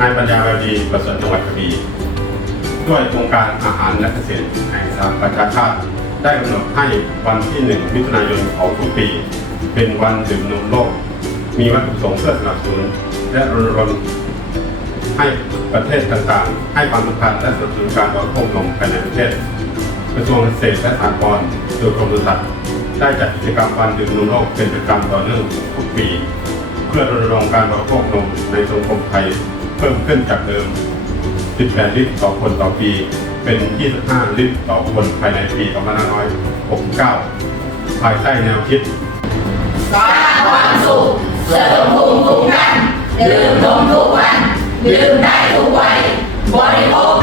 นายปัญญาวดีประเสริฐจังหวัดกระบี่ด้วยโครงการอาหารและเกษตรแห่งสหประชาชาติได้กำหนดให้วันที่ 1 มิถุนายนของทุกปี เป็นวันดื่มนมโลก มีวัตถุประสงค์เพื่อสนับสนุนและรณรงค์ให้ประเทศต่างๆ ให้ความสำคัญและสนับสนุนการบริโภคนมภายในประเทศกระทรวงเกษตรและสหกรณ์โดยกรมปศุสัตว์ได้จัดกิจกรรมวันดื่มนมโลกเป็นกิจกรรมต่อเนื่องทุกปี เพื่อรณรงค์การบริโภคนมในสังคมไทย เพิ่มขึ้นจากเดิม 18 ลิตรต่อคนต่อปี เป็น 25 ลิตรต่อคนภายในปี 2569 ภายใต้แนวคิดสร้างความสุขเสริมภูมิคุ้มกันดื่มนมทุกวันดื่มได้ทุกวัยบริโภค